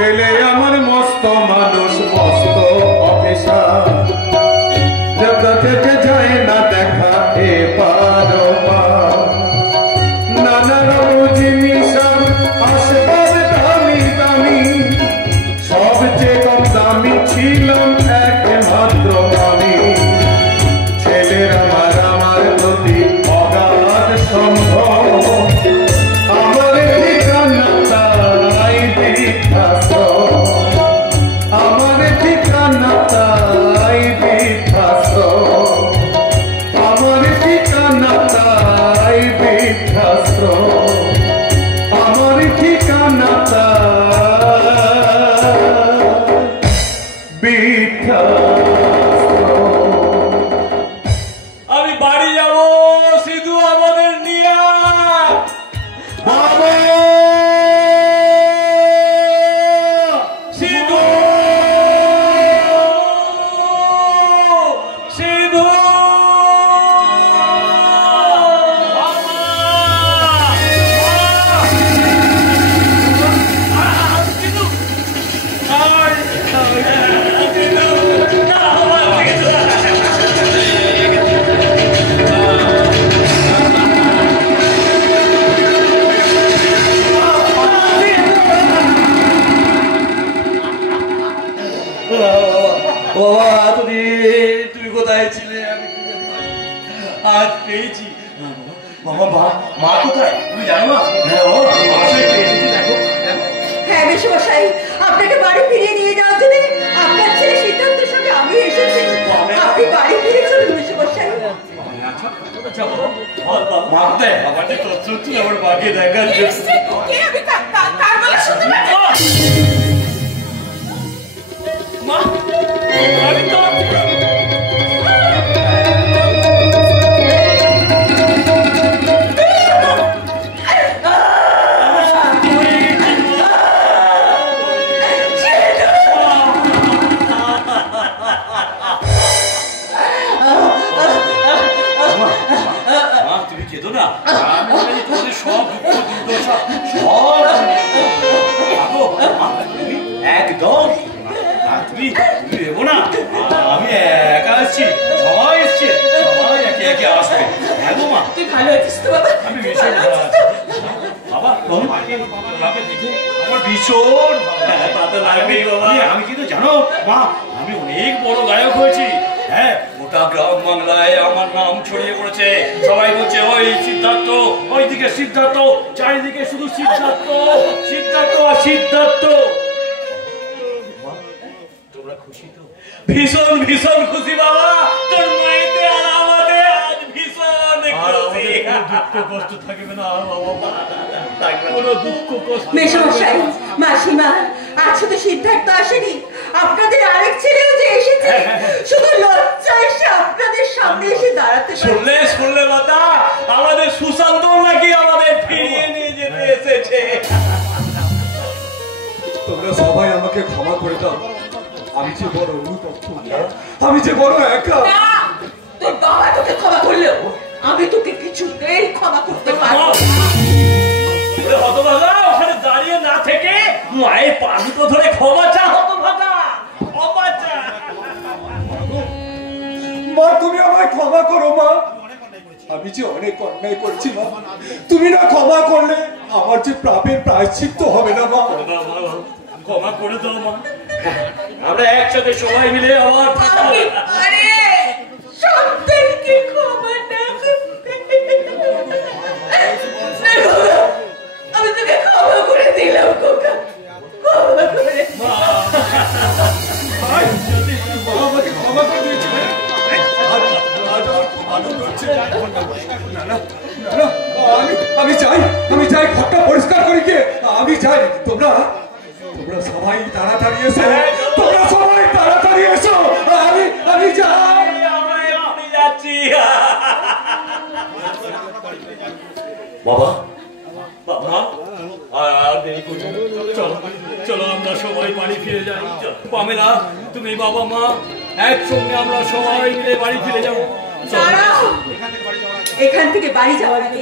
ছেলে আমার মস্ত মানুষ মস্ত officer দেবতা থেকে যায় না দেখা এবার নানা রকম জিনিস আসবাব দামি দামি সবচেয়ে কম দামি ছিলাম একমাত্র আমি ছেলের আমার প্রতি অগাধ সম্ভব আমার ঠিকানা তাই বিধ্বস্ত আমার ঠিকানা তাই বিধ্বস্ত আমার ঠিকানা তাই বিধ্বস্ত আমার ঠিকানা তাই আমি বাড়ি যাব সিধু আমাদের নিয়ে বাবা সিধু সিধু বাবা এতদিন তুমি কোথায় ছিলে আমি খুঁজে পাইনি। আজ পেয়েছি বাবা মা কোথায় তুমি জানো না? হ্যাঁ ও মাসে পেয়েছি দেখো দেখো হ্যাঁ মেশমশাই, আপনাকে বাড়ি ফিরিয়ে নিয়ে যাওয়ার জন্য আপনার ছেলে সিদ্ধান্তের সঙ্গে আমি এসেছি। আপনি বাড়ি ফিরে চলুন মেশমশাই। আচ্ছা মা কোথায়? বাবা যে তোর চুল আমার বাকি দেখার জন্য তার বলা শুনতে মা আমি তো তুমি কেঁদো না, আমি জানি তোমাদের সব দুঃখ দুর্দশা সব একদম তুমি ভেবো না, আমি একা আসছি, সবাই এসছে, সবাই একে একে আসবে। হ্যাঁ গো মা, তুই ভালো আছিস তো বাবা? আমি ভীষণ ভালো আছি। বাবা তোমাকে দেখে আমার ভীষণ তা তো লাগবেই বাবা। আমি কিন্তু জানো মা, আমি অনেক বড় গায়ক হয়েছি। হ্যাঁ, গোটা গ্রাম বাংলায় আমার নাম ছড়িয়ে পড়েছে। সবাই বলছে ওই সিদ্ধার্থ, ওইদিকে সিদ্ধার্থ, চারিদিকে শুধু সিদ্ধার্থ সিদ্ধার্থ আর সিদ্ধার্থ। তোমরা খুশি তো? ভীষণ ভীষণ খুশি বাবা, তোর মাইতে আর আমাদের আজ ভীষণ খুশি। দুঃখ কষ্ট থাকবে না বাবা, কোনো দুঃখ কষ্ট। মেশমশাই, মাসিমা, আজ শুধু সিদ্ধার্থ আসেনি, আপনাদের আরেক ছেলেও যে এসেছে। শুধু লজ্জা এসে আপনাদের সামনে এসে দাঁড়াতে পারে। শুনলে মাতা, আমাদের সুশান্ত নাকি আমাদের ফিরিয়ে নিয়ে যেতে এসেছে। তোমরা সবাই আমাকে ক্ষমা করে দাও, আমি যে বড় অনুতপ্ত, আমি যে বড় একা। না, তোর বাবা তোকে ক্ষমা করলেও আমি তোকে কিছুতেই ক্ষমা করতে পারবো না। হতভাগা, ওখানে দাঁড়িয়ে না থেকে মায়ের পা দুটো ধরে ক্ষমা চা। হতভাগা, ক্ষমা চা। মা, তুমি আমায় ক্ষমা করো মা, আমি যে অনেক অন্যায় করছি মা, তুমি না ক্ষমা করলে আমার যে পাপের প্রায়শ্চিত্ত হবে না মা। ক্ষমা করে দাও মা, আমরা একসাথে সবাই মিলে আবার আরে সন্তানকে ক্ষমা না করতে, আমি তোকে ক্ষমা করে দিলাম খোকা, ক্ষমা করে। আমাকে ক্ষমা করে দিয়েছে। আমি যাই ঘরটা পরিষ্কার করি কে, আমি যাই। তোমরা সবাই তাড়াতাড়ি এসো, তোমরা সবাই তাড়াতাড়ি এসো, আমি যাই। আমি যাচ্ছি বাবা। বাবা আর দেরি করছি, চলো চলো আমরা সবাই বাড়ি ফিরে যাই। পামেলা, তুমি বাবা মা একসঙ্গে আমরা সবাই মিলে বাড়ি ফিরে যাবো। দাঁড়াও, এখান থেকে বাড়ি যাওয়ার আগে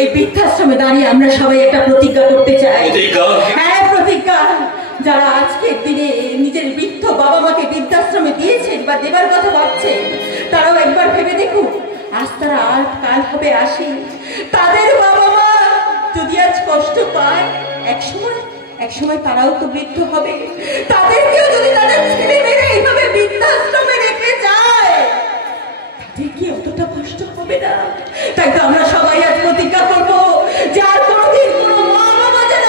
এই বৃদ্ধাশ্রমে দাঁড়িয়ে আমরা সবাই একটা প্রতিজ্ঞা করতে চাই। প্রতিজ্ঞা? হ্যাঁ, প্রতিজ্ঞা। যারা আজকের দিনে নিজের বৃদ্ধ বাবা মাকে বৃদ্ধাশ্রমে দিয়েছেন বা দেবার কথা ভাবছেন, তারাও একবার ভেবে দেখুন, আজ তারা আর কাল হবে আসে, তাদের বাবা মা যদি আজ কষ্ট পায়, একসময় তারাও তো বৃদ্ধ হবে। তাদেরকেও যদি তাদের ছেলে মেয়েরা এইভাবে বৃদ্ধাশ্রমে রেখে যায়, তাদের কি অতটা কষ্ট হবে না? তাই তো আমরা সবাই আজ প্রতিজ্ঞা করবো যে আর কোনোদিন কোনো মা বাবা যেন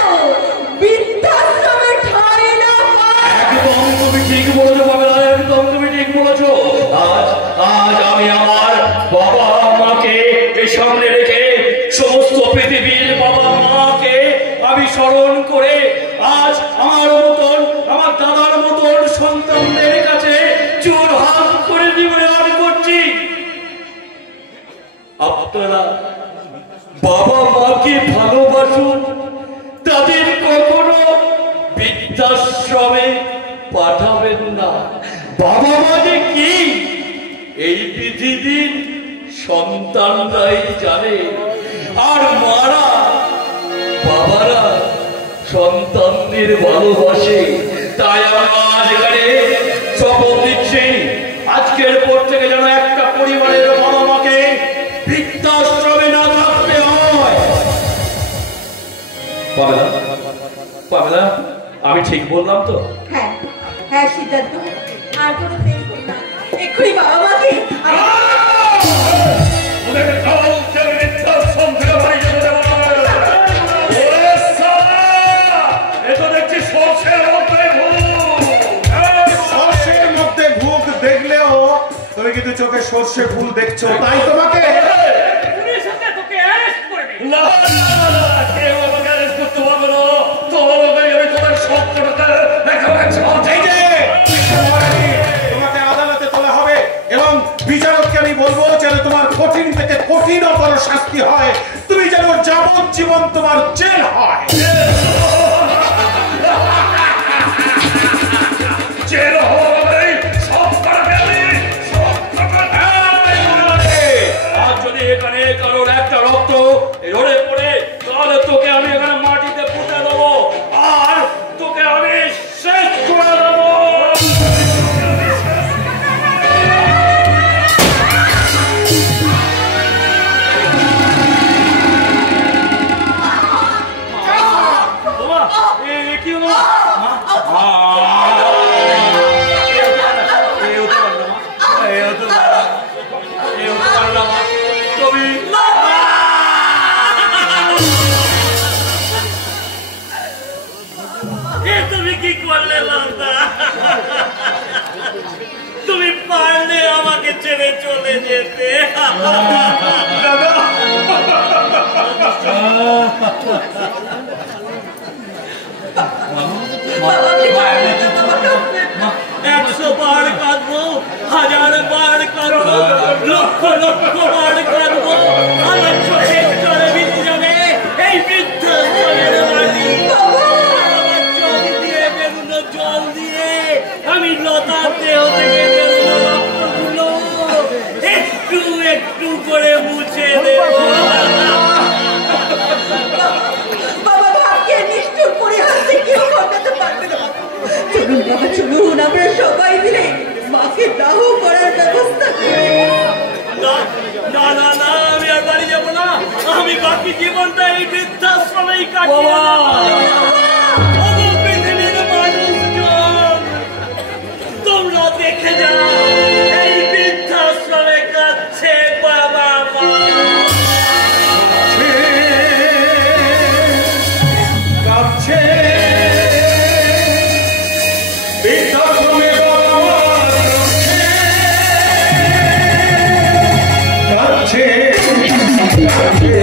বৃদ্ধাশ্রমে ঠাঁই না পায়। একদম তুমি ঠিক বলেছো বাবা, একদম তুমি ঠিক বলেছো। আজ আমি আমার বাবা মাকে সামনে রেখে সমস্ত পৃথিবীর বাবা মাকে আমি স্মরণ করে আজ আমার মতন, আমার দাদার মতন সন্তানদের কাছে চোর হাত করে নিবেদন করছি, আপনারা বাবা মাকে ভালোবাসুন, তাদের কখনো বৃদ্ধাশ্রমে পাঠাবেন না। বাবা মানে কি এই পৃথিবীর সন্তানরাই জানে, আর মারা বাবারা সন্তানদের ভালোবাসে। তাই আমরা আজ এখানে শপথ দিচ্ছি, আজকের পর থেকে যেন একটা পরিবারের বাবা মাকে বৃদ্ধাশ্রমে না থাকতে হয়। পাবেলা, আমি ঠিক বললাম তো? হ্যাঁ হ্যাঁ সিদ্ধার্থ, আর কোনো দেরি করো না, এক্ষুনি বাবা মাকে তুমি কিন্তু চোখে সর্ষে ফুল দেখছো, তাই তোমাকে তোমাকে আদালতে তোলা হবে এবং বিচারককে আমি বলবো যেন তোমার কঠিন থেকে কঠিনতর শাস্তি হয়, তুমি যেন যাবজ্জীবন তোমার জেল হয়। জেল হবে যদি এখানে কারোর একটা রক্ত রোড়ে পড়ে, তাহলে তোকে আমি এখানে মাটিতে পুঁতে দেবো, আর তোকে আমি শেষ করে দেবো। কি হলো? তুমি কি করলে লতা? তুমি পারলে আমাকে ছেড়ে চলে যেতে। একশো বার কাঁদবো, হাজার বার কাঁদবো, লক্ষ লক্ষ বার কাঁদবো, আমার চোখের জলে ভিজে যাবে এই বৃদ্ধাশ্রমের মাটি। আমার চোখ দিয়ে বেরোনো জল দিয়ে আমি লতার দেহ থেকে বেরোনো রক্তগুলো একটু একটু করে মুছে দেব। বাবা ভাবকে নিষ্ঠুর পরিহাসে কেউ কমাতে পারবে না। চলুন বাবা চলুন, আমরা সবাই মিলে মাকে দাহ করার ব্যবস্থা করি। না না না, আমি আর বাড়ি যাবো না, আমি বাকি জীবনটা এই বৃদ্ধাশ্রমেই কাটিয়ে পৃথিবীর মানুষজন, তোমরা দেখে যাও এই বৃদ্ধাশ্রমে কাঁদছে বাবা মা, কাঁদছে বৃদ্ধাশ্রমে বাবা মা, কাঁদছে কাঁদছে